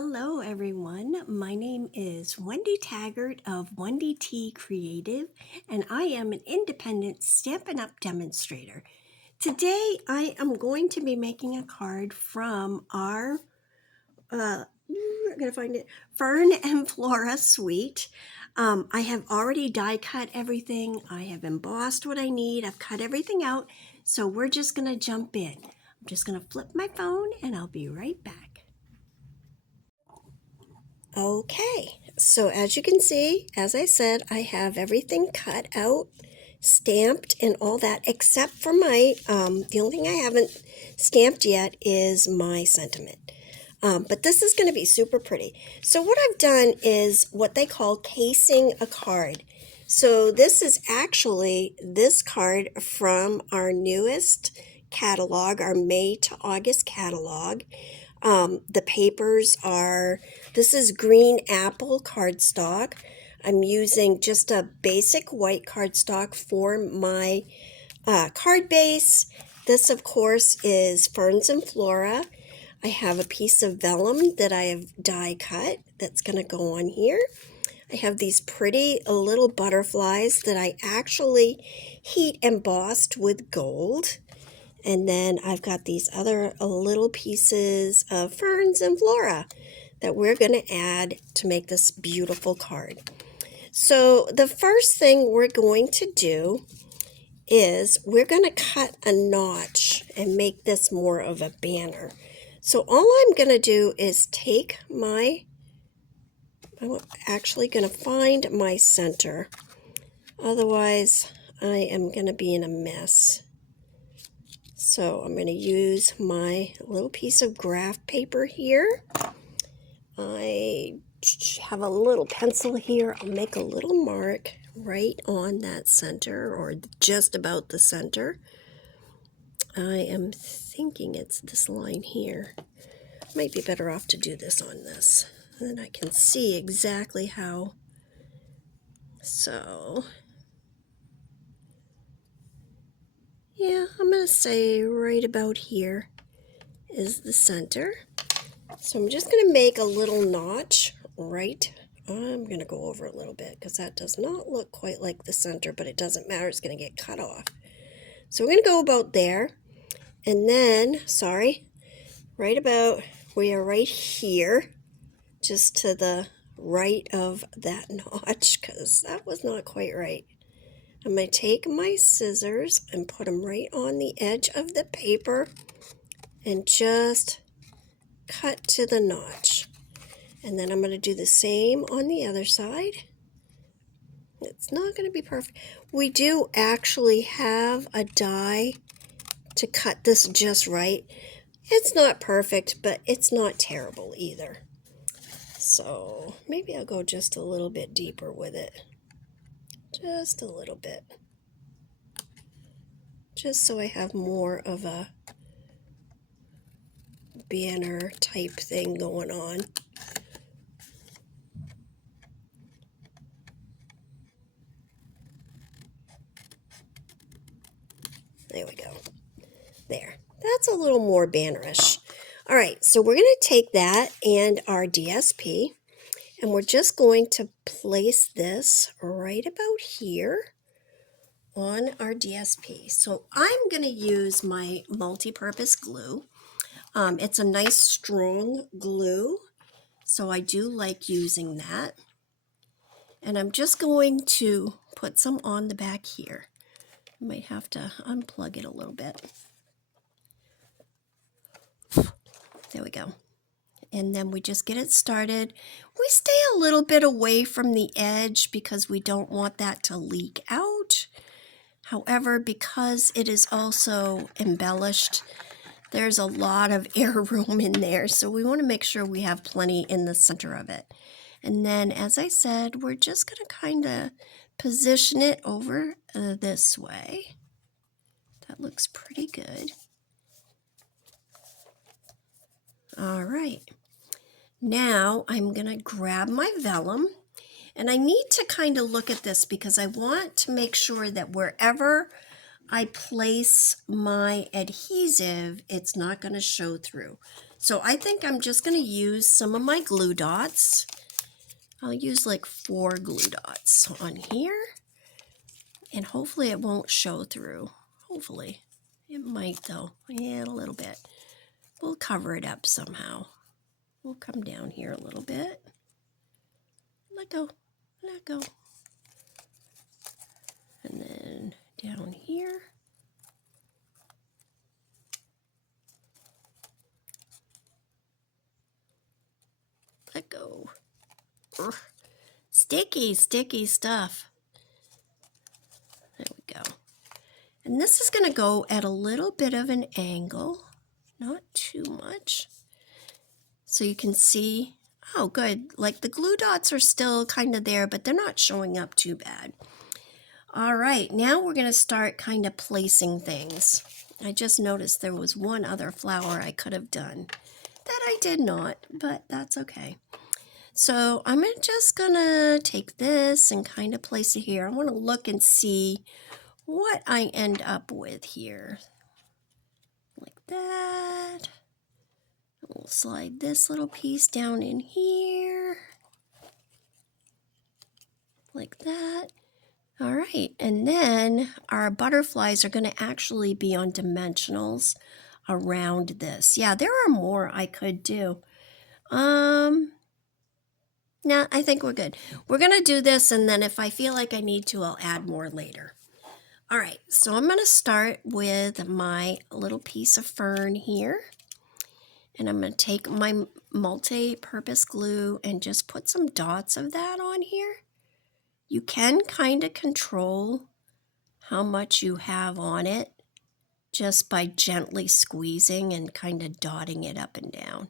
Hello everyone, my name is Wendy Taggart of WendyTCreative and I am an independent Stampin' Up! Demonstrator. Today I am going to be making a card from our, I'm going to find it, Fern&Flora suite. I have already die cut everything, I have embossed what I need, I've cut everything out, so we're just going to jump in. I'm just going to flip my phone and I'll be right back. Okay, so as you can see, as I said, I have everything cut out, stamped, and all that, except for my, the only thing I haven't stamped yet is my sentiment. But this is going to be super pretty. So what I've done is what they call casing a card. So this is actually this card from our newest catalog, our May to August catalog. The papers are, this is green apple cardstock. I'm using just a basic white cardstock for my card base. This, of course, is Ferns&Flora. I have a piece of vellum that I have die cut that's going to go on here. I have these pretty little butterflies that I actually heat embossed with gold. And then I've got these other little pieces of Ferns&Flora that we're going to add to make this beautiful card. So the first thing we're going to do is we're going to cut a notch and make this more of a banner. So all I'm going to do is take my, I'm actually going to find my center. Otherwise, I am going to be in a mess. So I'm going to use my little piece of graph paper here. I have a little pencil here. I'll make a little mark right on that center, or just about the center. I am thinking it's this line here. Might be better off to do this on this. Then I can see exactly how. So yeah, I'm going to say right about here is the center. So I'm just going to make a little notch right. I'm going to go over a little bit because that does not look quite like the center, but it doesn't matter. It's going to get cut off. So we're going to go about there. And then, sorry, right about, we are right here, just to the right of that notch, because that was not quite right. I'm going to take my scissors and put them right on the edge of the paper and just cut to the notch. And then I'm going to do the same on the other side. It's not going to be perfect. We do actually have a die to cut this just right. It's not perfect, but it's not terrible either. So maybe I'll go just a little bit deeper with it. Just a little bit. Just so I have more of a banner type thing going on. There we go. There. That's a little more bannerish. All right, so we're going to take that and our DSP, and we're just going to place this right about here on our DSP. So I'm going to use my multi-purpose glue. It's a nice strong glue, so I do like using that. And I'm just going to put some on the back here. I might have to unplug it a little bit. There we go. And then we just get it started. We stay a little bit away from the edge because we don't want that to leak out. However, because it is also embellished, there's a lot of air room in there, so we want to make sure we have plenty in the center of it. And then, as I said, we're just going to kind of position it over this way. That looks pretty good. All right. Now I'm going to grab my vellum, and I need to kind of look at this because I want to make sure that wherever I place my adhesive, it's not going to show through. So I think I'm just going to use some of my glue dots. I'll use like 4 glue dots on here. And hopefully it won't show through. Hopefully. It might though. Yeah, a little bit. We'll cover it up somehow. We'll come down here a little bit. Let go. Let go. And then down here. Let go. Urgh. Sticky, sticky stuff. There we go. And this is going to go at a little bit of an angle. Not too much. So you can see, oh good, like the glue dots are still kind of there, but they're not showing up too bad. All right, now we're going to start kind of placing things. I just noticed there was one other flower I could have done that I did not, but that's okay. So I'm just going to take this and kind of place it here. I want to look and see what I end up with here. Like that. We'll slide this little piece down in here. Like that. All right, and then our butterflies are going to actually be on dimensionals around this. Yeah, there are more I could do. No, I think we're good. We're going to do this, and then if I feel like I need to, I'll add more later. All right, so I'm going to start with my little piece of fern here. And I'm going to take my multi-purpose glue and just put some dots of that on here. You can kind of control how much you have on it just by gently squeezing and kind of dotting it up and down.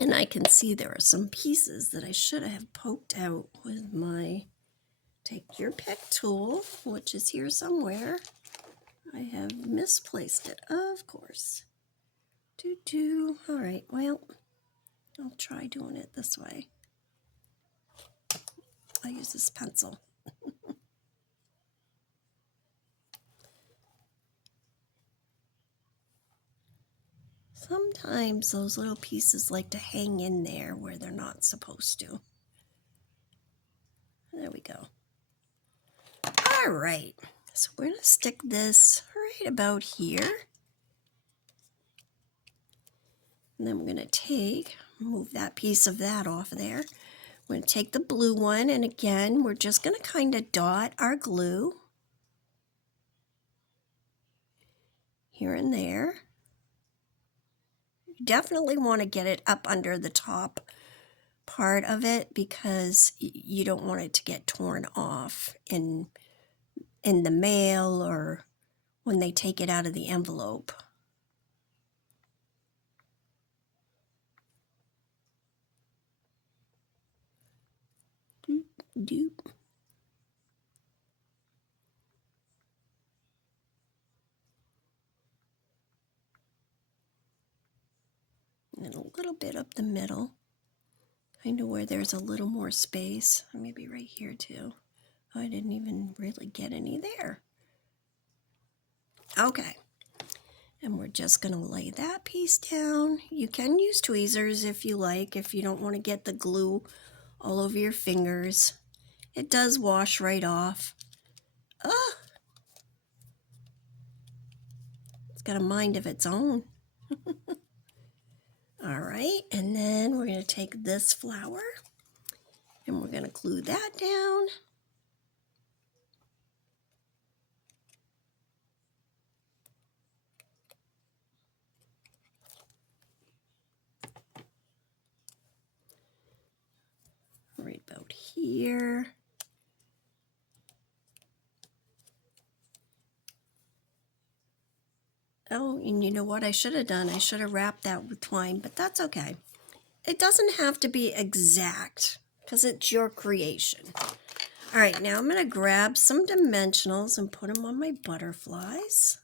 And I can see there are some pieces that I should have poked out with my take your pick tool, which is here somewhere. I have misplaced it, of course. All right, well, I'll try doing it this way. I'll use this pencil. Sometimes those little pieces like to hang in there where they're not supposed to. There we go. All right, so we're going to stick this right about here. And then we're going to move that piece of that off there. We're going to take the blue one, and again, we're just going to kind of dot our glue here and there. You definitely want to get it up under the top part of it because you don't want it to get torn off in the mail or when they take it out of the envelope. Doop, doop. And a little bit up the middle, kind of where there's a little more space. Maybe right here too. Oh, I didn't even really get any there. Okay. And we're just going to lay that piece down. You can use tweezers if you like, if you don't want to get the glue all over your fingers. It does wash right off. Ah! It's got a mind of its own. All right, and then we're going to take this flower and we're going to glue that down. Right about here. Oh, and you know what I should have done? I should have wrapped that with twine, but that's okay. It doesn't have to be exact because it's your creation. All right, now I'm going to grab some dimensionals and put them on my butterflies.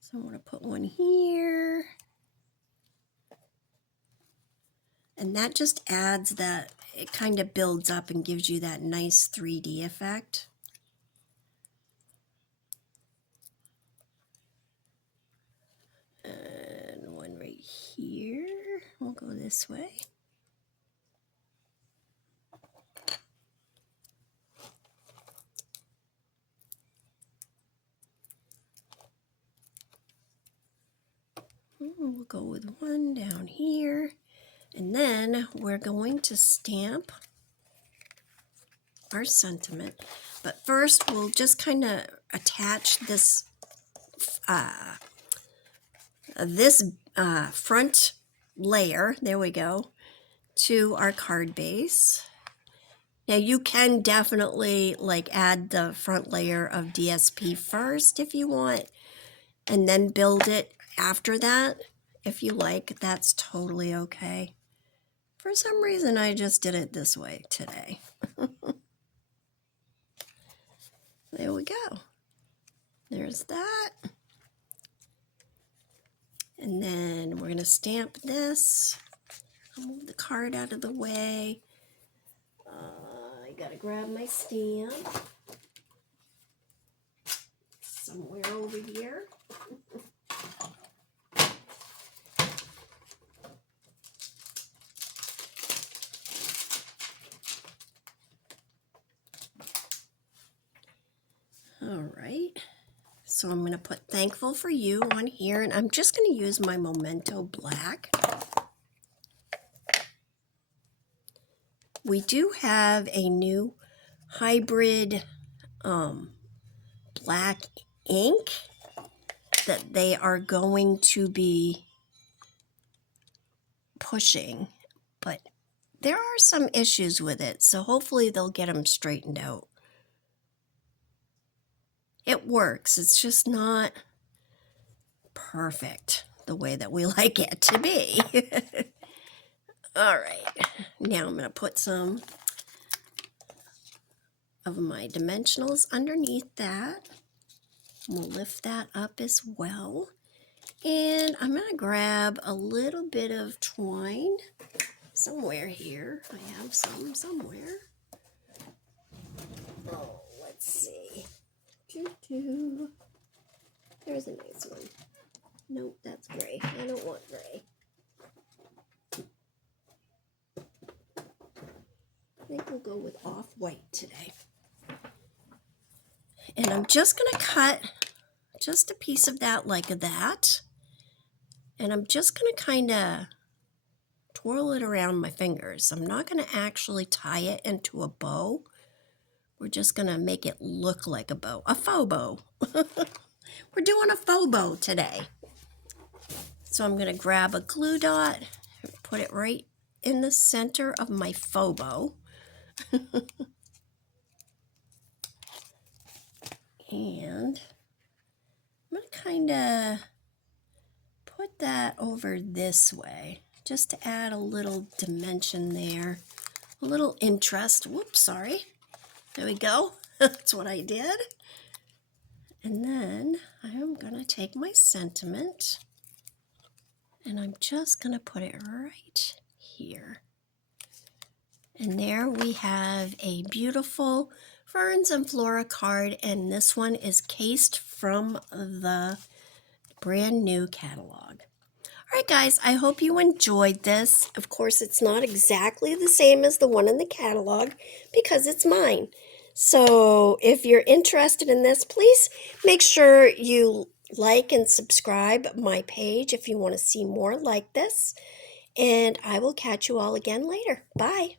So I'm going to put one here. And that just adds that it kind of builds up and gives you that nice 3D effect. And one right here. We'll go this way. We'll go with one down here. And then we're going to stamp our sentiment. But first, we'll just kind of attach this front layer, there we go, to our card base. Now you can definitely like add the front layer of DSP first if you want, and then build it after that if you like. That's totally okay. For some reason I just did it this way today. There we go. There's that. And then we're going to stamp this. I'll move the card out of the way. I got to grab my stamp. Somewhere over here. All right. So I'm going to put Thankful for You on here, and I'm just going to use my Memento Black. We do have a new hybrid black ink that they are going to be pushing, but there are some issues with it, so hopefully they'll get them straightened out. It works, it's just not perfect the way that we like it to be. All right, now I'm going to put some of my dimensionals underneath that. We'll lift that up as well. And I'm going to grab a little bit of twine somewhere here. I have some somewhere. Oh, let's see. There's a nice one. Nope, that's gray. I don't want gray. I think we'll go with off-white today. And I'm just going to cut just a piece of that like that. And I'm just going to kind of twirl it around my fingers. I'm not going to actually tie it into a bow. We're just going to make it look like a bow, a faux bow. We're doing a faux bow today. So I'm going to grab a glue dot and put it right in the center of my faux bow. And I'm going to kind of put that over this way just to add a little dimension there, a little interest. Whoops, sorry. There we go. That's what I did. And then I'm going to take my sentiment and I'm just going to put it right here. And there we have a beautiful Ferns&Flora card, and this one is cased from the brand new catalog. All right, guys, I hope you enjoyed this. Of course, it's not exactly the same as the one in the catalog because it's mine. So if you're interested in this, please make sure you like and subscribe my page if you want to see more like this. And I will catch you all again later. Bye.